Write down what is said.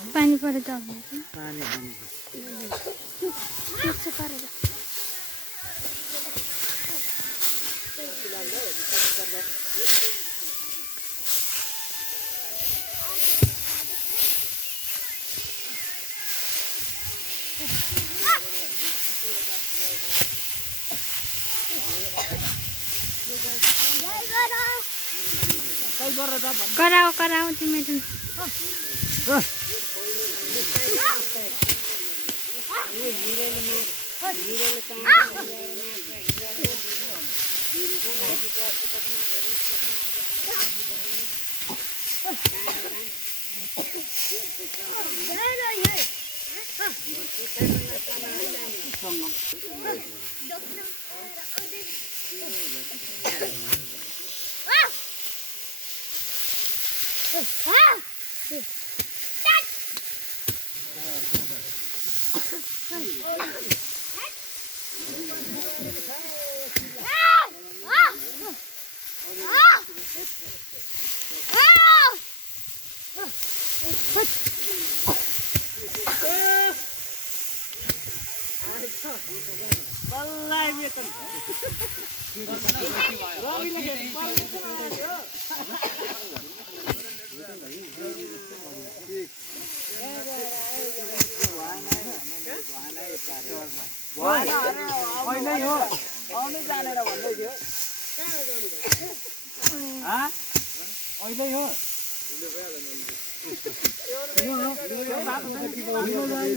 पानी परे त पानी पानी त्यस्तो परेर कराओ कराओ तिमीहरू अहिले हो आउनै जानेर भन्दै थियो अहिले हो